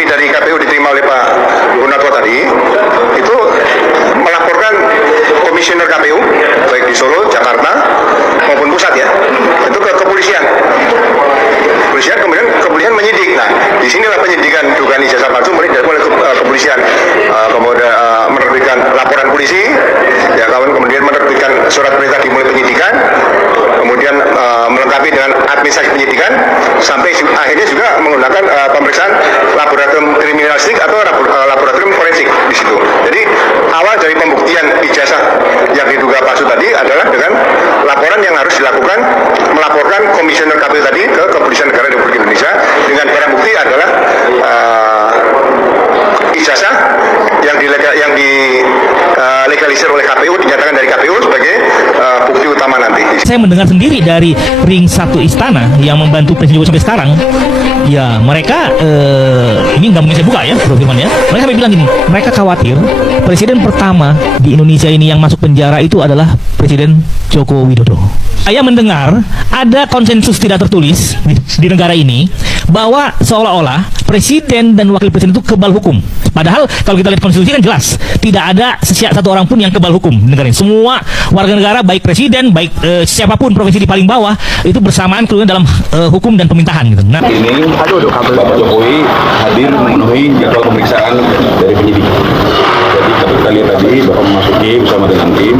resmi dari KPU diterima oleh Pak Gunarto tadi, itu melaporkan komisioner KPU baik di Solo, Jakarta maupun pusat ya, itu ke kepolisian. Kemudian kepolisian menyidik. Nah, disinilah penyidikan dugaan ijazah palsu mulai dari kepolisian, kemudian menerbitkan laporan polisi, ya kemudian menerbitkan surat perintah dimulai penyidikan, kemudian melengkapi dengan administrasi penyidikan, sampai akhirnya juga menggunakan pemeriksaan laboratorium kriminalistik atau laboratorium forensik di situ. Jadi awal dari pembuktian ijazah yang diduga palsu tadi adalah dengan laporan yang harus dilakukan, melaporkan komisioner KPU tadi ke Kepolisian Negara Republik Indonesia dengan barang bukti adalah ijazah yang dilegalisir oleh KPU, dinyatakan dari KPU sebagai bukti utama nanti. Saya mendengar sendiri dari Ring 1 Istana yang membantu Presiden Jokowi sampai sekarang, ya mereka ini nggak mungkin saya buka ya, Bro Firman ya. Mereka sampai bilang gini, mereka khawatir presiden pertama di Indonesia ini yang masuk penjara itu adalah Presiden Joko Widodo. Saya mendengar ada konsensus tidak tertulis di negara ini bahwa seolah-olah presiden dan wakil presiden itu kebal hukum. Padahal kalau kita lihat konstitusi kan jelas tidak ada satu orang pun yang kebal hukum di negara ini. Semua warga negara baik presiden baik siapapun profesi di paling bawah itu bersamaan kemudian dalam hukum dan pemerintahan gitu. Nah, ini Bapak Jokowi hadir memenuhi jadwal pemeriksaan dari penyidik. Jadi kita lihat tadi Bapak memasuki bersama dengan tim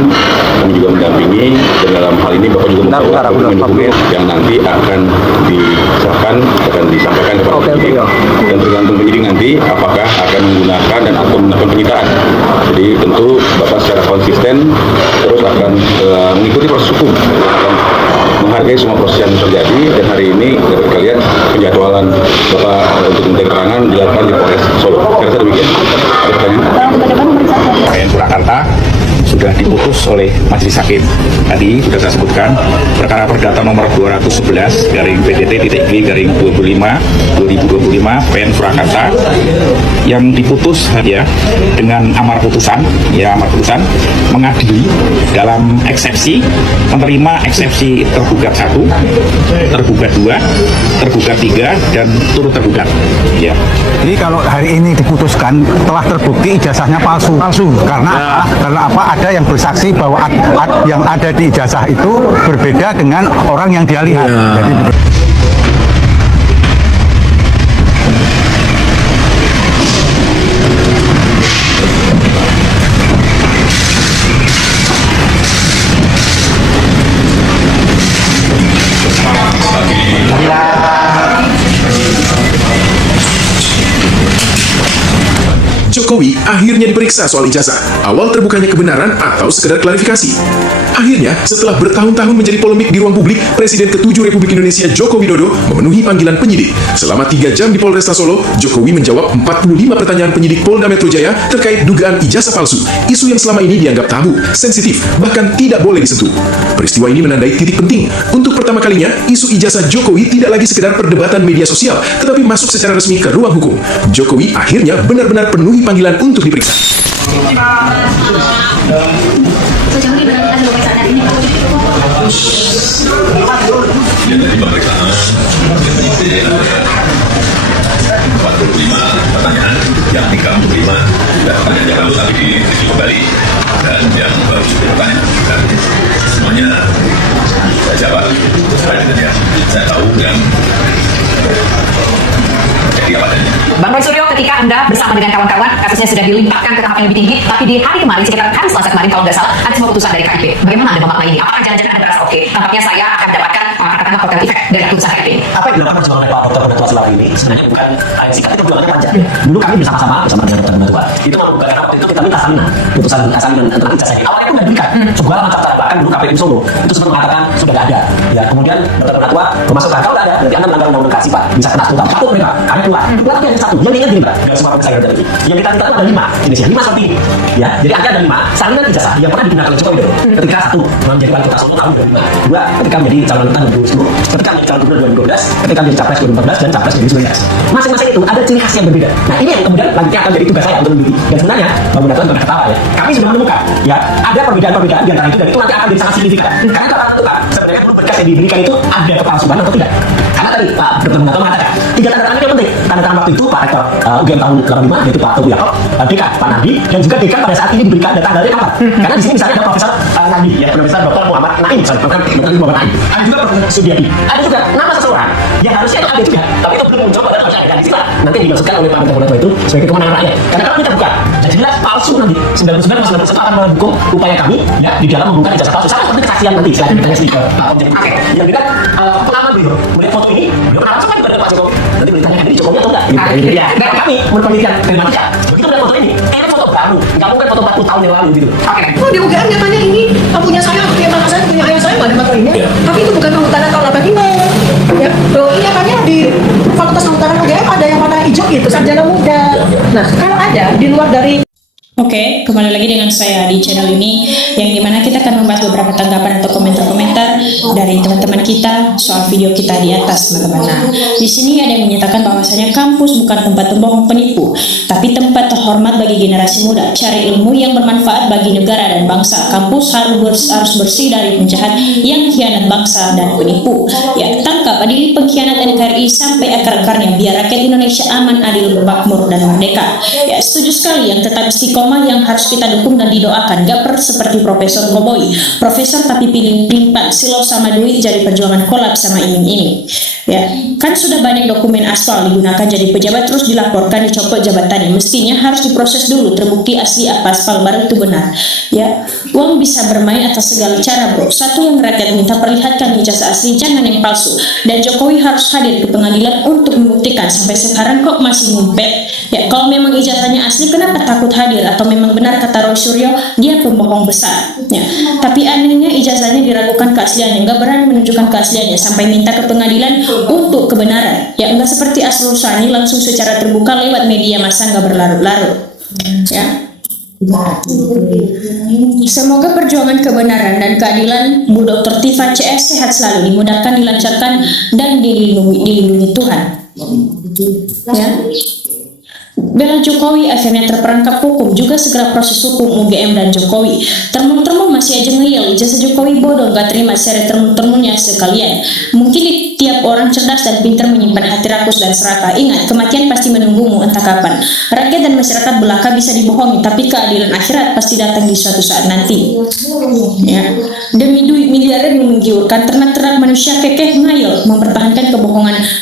dan juga mendampingi, dan dalam hal ini Bapak juga membawa dokumen-dokumen yang nanti akan disahkan, akan disampaikan kepada penyidik, dan tergantung penyidik nanti apakah akan menggunakan dan atau melakukan penyitaan. Jadi tentu Bapak secara konsisten terus akan mengikuti proses hukum, akan menghargai semua proses yang terjadi, dan hari ini kita lihat penjadwalan Bapak untuk minta keterangan dilakukan di Polres Solo. Kira-kira demikian. Ada pertanyaan? PN Surakarta sudah diputus oleh Majelis Hakim. Tadi sudah saya sebutkan perkara perdata nomor 211 garing PDT.G garing 2025 PN Surakarta yang diputus ya dengan amar putusan mengadili dalam eksepsi, menerima eksepsi tergugat 1, tergugat 2, tergugat 3 dan turut tergugat ya. Jadi kalau hari ini diputuskan telah terbukti ijazahnya palsu karena apa? Ada yang bersaksi bahwa yang ada di ijazah itu berbeda dengan orang yang dia lihat. Jadi, Jokowi akhirnya diperiksa soal ijazah, awal terbukanya kebenaran atau sekedar klarifikasi. Akhirnya, setelah bertahun-tahun menjadi polemik di ruang publik, Presiden ke-7 Republik Indonesia Joko Widodo memenuhi panggilan penyidik. Selama 3 jam di Polresta Solo, Jokowi menjawab 45 pertanyaan penyidik Polda Metro Jaya terkait dugaan ijazah palsu, isu yang selama ini dianggap tabu, sensitif, bahkan tidak boleh disentuh. Peristiwa ini menandai titik penting. Untuk pertama kalinya, isu ijazah Jokowi tidak lagi sekedar perdebatan media sosial, tetapi masuk secara resmi ke ruang hukum. Jokowi akhirnya benar-benar penuhi panggilan untuk diperiksa. Jadi pemeriksaan penyidik 45 pertanyaan, yang 35 pertanyaan yang lalu tapi diisi kembali, dan yang baru bertanya dan semuanya saya jawab sesuai dengan yang saya tahu yang jadi apa adanya. Bang Roy Suryo, ketika Anda bersama dengan kawan-kawan kasusnya sudah dilimpahkan ke tahap yang lebih tinggi, tapi di hari kemarin, sekitar hari Selasa kemarin kalau nggak salah, ada sebuah putusan dari KIP. Bagaimana Anda memaknai ini? Apakah jangan-jangan Anda merasa oke? Tampaknya saya akan mendapatkan katakanlah hotel efek dari putusan KIP ini. Apa yang dilakukan bersama dengan Pak Dr. Benatua selama ini sebenarnya bukan yang singkat, itu perjuangannya panjang. Dulu kami bersama-sama dengan Dr. Benatua itu menggunakan waktu itu kita minta salinan, putusan salinan tentang ijazah ini. Awalnya itu nggak diberikan. Sebuah macam cara bahkan dulu KPU Solo itu sempat mengatakan sudah nggak ada. Ya kemudian Dr. Benatua memasukkan kalau nggak ada berarti Anda melanggar undang-undang kasih Pak, bisa kena tuntutan. Takut mereka, kami keluar. Tapi ada satu yang ingat gini Pak, dari semua saya tadi. Yang kita minta itu ada 5 jenisnya, 5 seperti ini. Ya, jadi ada 5 salinan ijazah yang pernah digunakan oleh Joko Widodo. Ketika 1 menjadi wali kota Solo tahun 2005, 2 ketika menjadi calon tahun 2010, ketika menjadi calon gubernur 2012, ketika menjadi capres 2014 dan capres 2019. Masing-masing itu ada ciri khas yang berbeda. Nah, ini yang kemudian nanti akan jadi tugas saya untuk meneliti. Dan sebenarnya, Bang Benatua bukan ketawa ya. Kami sudah menemukan ya ada perbedaan-perbedaan di antara itu, dan itu nanti akan jadi sangat signifikan. Karena kalau kita tentukan sebenarnya berkas yang diberikan itu ada kepalsuan atau tidak? Karena tadi Pak Dr. Munato mengatakan 3 tanda tangan yang penting. Tanda tangan waktu itu Pak Rektor UGM tahun 85 yaitu Pak Teguh Yakob, dekan Pak Nardi, dan juga dekan pada saat ini diberikan data dari kapan? Karena di sini misalnya ada Profesor Nardi, ya Profesor Dr. Muhammad Naim, misalnya Dr. Muhammad Naim, ada juga Profesor Sudiati, ada juga nama seseorang yang harusnya ada juga, tapi itu belum muncul pada masyarakat. Di sini nanti dimasukkan oleh Pak Dr. Munato itu sebagai kewenangan rakyat. Karena kalau kita buka, jadi jelas palsu nanti. 99% akan mendukung upaya kami ya di dalam membongkar ijazah palsu. Sama seperti kesaksian nanti saya ditanya sedikit Pak Objek. Yang juga pengalaman beliau melihat foto ini, beliau pernah langsung kepada Pak Jokowi. Nanti ditanyakan ini Jokowi atau enggak? Ya, dan kami menurut penelitian dari manusia. Begitu melihat foto ini foto baru, nggak mungkin foto 40 tahun yang lalu gitu. Oh, di UGM nyatanya ini punya saya, punya kakak saya, punya ayah saya, nggak ada foto ini. Tapi itu bukan kehutanan tahun 85. Ya, ini katanya di Fakultas Kehutanan UGM ada yang warna hijau gitu, sarjana muda. Nah, kalau ada di luar dari Oke, kembali lagi dengan saya di channel ini yang dimana kita akan membahas beberapa tanggapan atau komentar-komentar dari teman-teman kita soal video kita di atas, teman-teman. Nah, di sini ada yang menyatakan bahwasanya kampus bukan tempat pembohong penipu, tapi tempat terhormat bagi generasi muda, cari ilmu yang bermanfaat bagi negara dan bangsa. Kampus harus bersih dari penjahat yang khianat bangsa dan penipu. Ya, tangkap, adili pengkhianat NKRI sampai akar-akarnya biar rakyat Indonesia aman, adil, makmur dan merdeka. Ya, setuju sekali, yang tetap istiqomah yang harus kita dukung dan didoakan. Gak seperti Profesor Koboi, profesor tapi pilih limpat, silau sama duit jadi perjuangan kolab sama iming-iming. Ya, kan sudah banyak dokumen aspal digunakan jadi pejabat terus dilaporkan dicopot jabatannya. Mestinya harus diproses dulu terbukti asli apa aspal baru itu benar. Ya, uang bisa bermain atas segala cara, bro. Satu yang rakyat minta, perlihatkan ijazah asli, jangan yang palsu. Dan Jokowi harus hadir ke pengadilan untuk membuktikan. Sampai sekarang kok masih ngumpet. Ya, kalau memang ijazahnya asli, kenapa takut hadir? Atau memang benar kata Roy Suryo, dia pembohong besar. Ya, tapi anehnya ijazahnya diragukan keasliannya, nggak berani menunjukkan keasliannya sampai minta ke pengadilan untuk kebenaran. Ya, nggak seperti Asrul Sani langsung secara terbuka lewat media massa, nggak berlarut-larut. Ya. Semoga perjuangan kebenaran dan keadilan Bu Dr. Tifa CS sehat selalu, dimudahkan, dilancarkan, dan dilindungi Tuhan. Ya. Bela Jokowi akhirnya terperangkap hukum, juga segera proses hukum UGM dan Jokowi. Termul-termul masih aja ngeyel, ijazah Jokowi bodoh, gak terima seret termul-termulnya sekalian. Mungkin tiap orang cerdas dan pintar menyimpan hati rakus dan serakah. Ingat, kematian pasti menunggumu entah kapan. Rakyat dan masyarakat belaka bisa dibohongi, tapi keadilan akhirat pasti datang di suatu saat nanti. Ya. Demi duit miliaran yang menggiurkan, ternak-ternak manusia kekeh ngayal mempertahankan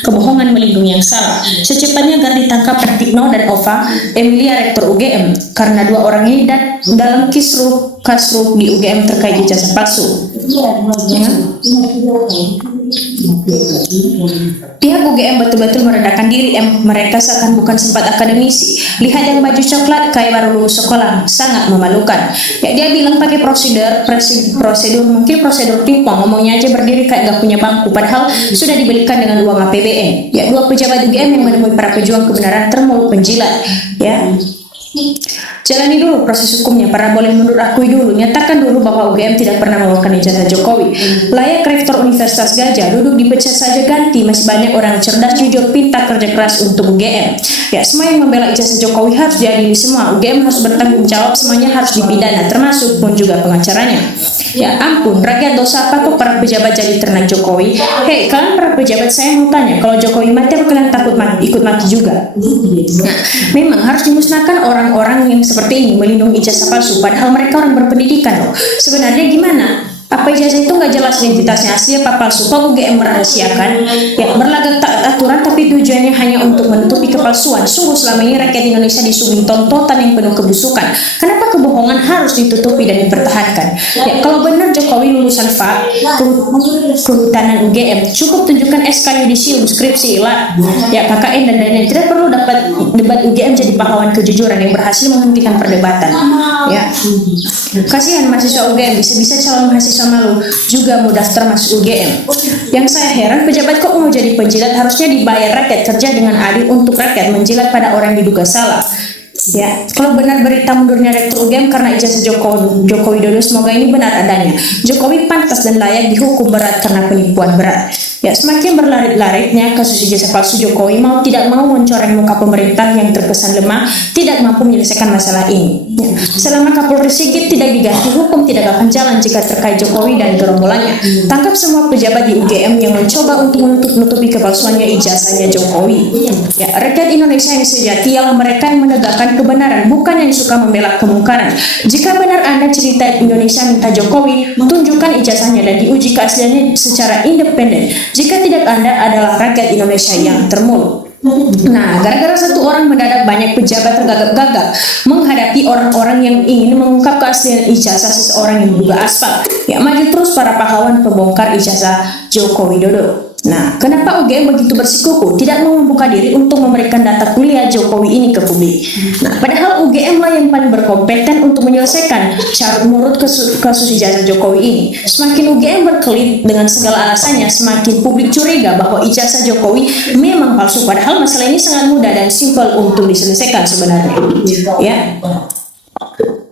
kebohongan melindungi yang salah. Secepatnya agar ditangkap Pratikno dan Ova, Emilia rektor UGM, karena dua orang ini dalam kasruh di UGM terkait ijazah palsu. Ya. Pihak UGM betul-betul merendahkan diri mereka seakan bukan sempat akademisi. Lihat yang baju coklat kayak baru lulus sekolah, sangat memalukan. Ya, dia bilang pakai prosedur mungkin prosedur pingpong, ngomongnya aja berdiri kayak gak punya bangku, padahal sudah dibelikan dengan uang APBN. Ya, dua pejabat UGM yang menemui para pejuang kebenaran termulut penjilat. Ya. Jalani dulu proses hukumnya, para boleh mundur akui dulu, nyatakan dulu bahwa UGM tidak pernah membawakan ijazah Jokowi. Layak rektor Universitas Gajah, duduk dipecat saja ganti, masih banyak orang cerdas, jujur, pintar, kerja keras untuk UGM. Ya, semua yang membela ijazah Jokowi harus diadili semua, UGM harus bertanggung jawab, semuanya harus dipidana, termasuk pun juga pengacaranya. Ya ampun, rakyat dosa apa kok para pejabat jadi ternak Jokowi? Hei, kalian para pejabat, saya mau tanya, kalau Jokowi mati, apa kalian takut ikut mati juga? Nah, memang harus dimusnahkan orang-orang yang seperti ini, melindungi ijazah palsu, padahal mereka orang berpendidikan loh. Sebenarnya gimana? Apa ijazah itu nggak jelas identitasnya asli apa palsu? Kok UGM merahasiakan? Ya, berlagak tak aturan tapi tujuannya hanya untuk menutupi kepalsuan. Sungguh selama ini rakyat Indonesia disuguhi tontonan yang penuh kebusukan. Kenapa kebohongan harus ditutupi dan dipertahankan? Ya, kalau benar Jokowi lulusan kehutanan UGM, cukup tunjukkan SK yudisium, skripsi, ya KKN dan lain-lain. Tidak perlu dapat debat UGM jadi pahlawan kejujuran yang berhasil menghentikan perdebatan. Ya, kasihan mahasiswa UGM, bisa-bisa calon mahasiswa malu juga mau daftar masuk UGM. Yang saya heran, pejabat kok mau jadi penjilat, harusnya dibayar rakyat kerja dengan adil untuk rakyat, menjilat pada orang yang diduga salah. Ya, kalau benar berita mundurnya rektor UGM karena ijazah Joko Widodo, semoga ini benar adanya. Jokowi pantas dan layak dihukum berat karena penipuan berat. Ya, semakin berlarut-larutnya kasus ijazah palsu, Jokowi mau tidak mau mencoreng muka pemerintah yang terkesan lemah, tidak mampu menyelesaikan masalah ini. Ya. Selama Kapolri Sigit tidak diganti, hukum tidak akan jalan jika terkait Jokowi dan gerombolannya. Tangkap semua pejabat di UGM yang mencoba untuk menutupi kepalsuannya ijazahnya Jokowi. Ya, rakyat Indonesia yang sejati ialah mereka yang menegakkan kebenaran, bukan yang suka membela kemungkaran. Jika benar Anda cerita Indonesia minta Jokowi, tunjukkan ijazahnya dan diuji keasliannya secara independen. Jika tidak, Anda adalah rakyat Indonesia yang termulu. Nah, gara-gara satu orang mendadak banyak pejabat tergagap-gagap menghadapi orang-orang yang ingin mengungkap keaslian ijazah seseorang yang juga aspal. Ya, maju terus para pahlawan pembongkar ijazah Joko Widodo. Nah, kenapa UGM begitu bersikukuh tidak mau membuka diri untuk memberikan data kuliah Jokowi ini ke publik? Nah, padahal UGM lah yang paling berkompeten untuk menyelesaikan carut marut kasus ijazah Jokowi ini. Semakin UGM berkelit dengan segala alasannya, semakin publik curiga bahwa ijazah Jokowi memang palsu. Padahal masalah ini sangat mudah dan simpel untuk diselesaikan sebenarnya. Ya.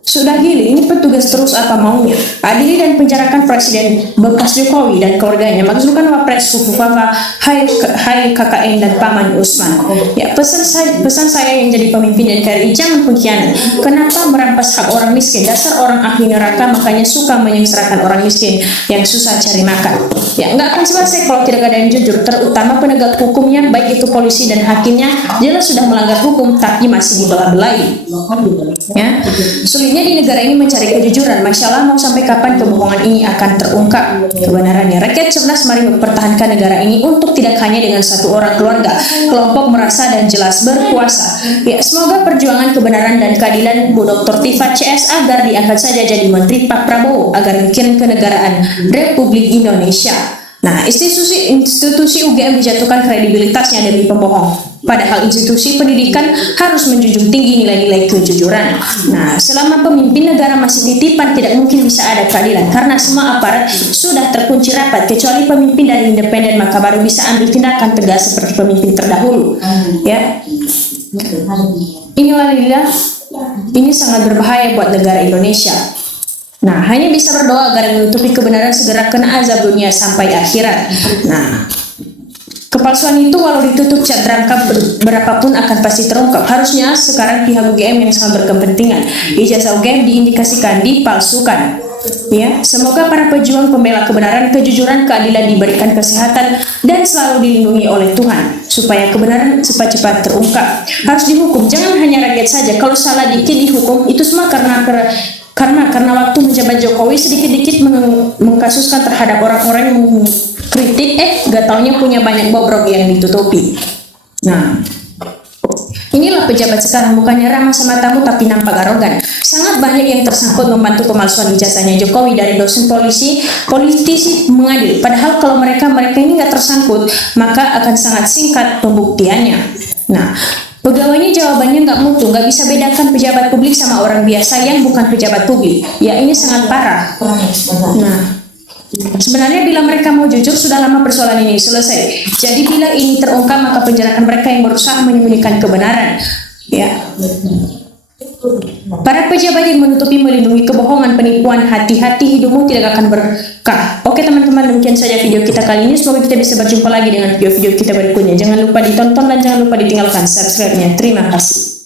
Sudah gili, ini petugas terus apa maunya. Adili dan penjarakan Presiden bekas Jokowi dan keluarganya. Maksudkan Wapres Fufufafa, Hai KKN dan Paman Usman. Ya, pesan saya yang jadi pemimpin NKRI, jangan pengkhianat. Kenapa merampas hak orang miskin? Dasar orang ahli neraka, makanya suka menyengsarakan orang miskin yang susah cari makan. Ya, nggak akan selesai kalau tidak ada yang jujur, terutama penegak hukumnya, baik itu polisi dan hakimnya, jelas sudah melanggar hukum tapi masih dibelah-belahi. Ya, sulitnya di negara ini mencari kejujuran. Masya Allah, mau sampai kapan kebohongan ini akan terungkap kebenarannya? Rakyat cerdas mari mempertahankan negara ini untuk tidak hanya dengan satu orang keluarga, kelompok merasa dan jelas berkuasa. Ya, semoga perjuangan kebenaran dan keadilan Bu Dr. Tifat CS agar diangkat saja jadi Menteri Pak Prabowo agar mikirin kenegaraan Republik Indonesia. Nah, institusi UGM dijatuhkan kredibilitasnya demi pembohong. Padahal institusi pendidikan harus menjunjung tinggi nilai-nilai kejujuran. Nah, selama pemimpin negara masih titipan, tidak mungkin bisa ada keadilan karena semua aparat sudah terkunci rapat. Kecuali pemimpin dari independen, maka baru bisa ambil tindakan tegas seperti pemimpin terdahulu. Ya, inilah ini sangat berbahaya buat negara Indonesia. Nah, hanya bisa berdoa agar menutupi kebenaran segera kena azab dunia sampai akhirat. Nah, kepalsuan itu walau ditutup cat rangkap berapapun akan pasti terungkap. Harusnya sekarang pihak UGM yang sangat berkepentingan ijazah UGM diindikasikan dipalsukan. Ya, semoga para pejuang pembela kebenaran, kejujuran, keadilan diberikan kesehatan dan selalu dilindungi oleh Tuhan supaya kebenaran cepat-cepat terungkap. Harus dihukum, jangan hanya rakyat saja. Kalau salah dikit dihukum, itu semua karena waktu menjabat Jokowi sedikit-dikit mengkasuskan terhadap orang-orang yang kritik, gak taunya punya banyak bobrok yang ditutupi. Nah, inilah pejabat sekarang, bukannya ramah sama tamu tapi nampak arogan. Sangat banyak yang tersangkut membantu pemalsuan ijazahnya Jokowi, dari dosen politisi mengadil. Padahal kalau mereka ini nggak tersangkut, maka akan sangat singkat pembuktiannya. Nah, pegawainya jawabannya nggak mutu, nggak bisa bedakan pejabat publik sama orang biasa yang bukan pejabat publik. Ya, ini sangat parah. Nah, sebenarnya bila mereka mau jujur, sudah lama persoalan ini selesai. Jadi bila ini terungkap, maka penjarakan mereka yang berusaha menyembunyikan kebenaran. Ya, para pejabat yang menutupi, melindungi kebohongan, penipuan, hati-hati, hidupmu tidak akan berkah. Oke teman-teman, demikian saja video kita kali ini. Semoga kita bisa berjumpa lagi dengan video-video kita berikutnya. Jangan lupa ditonton dan jangan lupa ditinggalkan subscribe-nya. Terima kasih.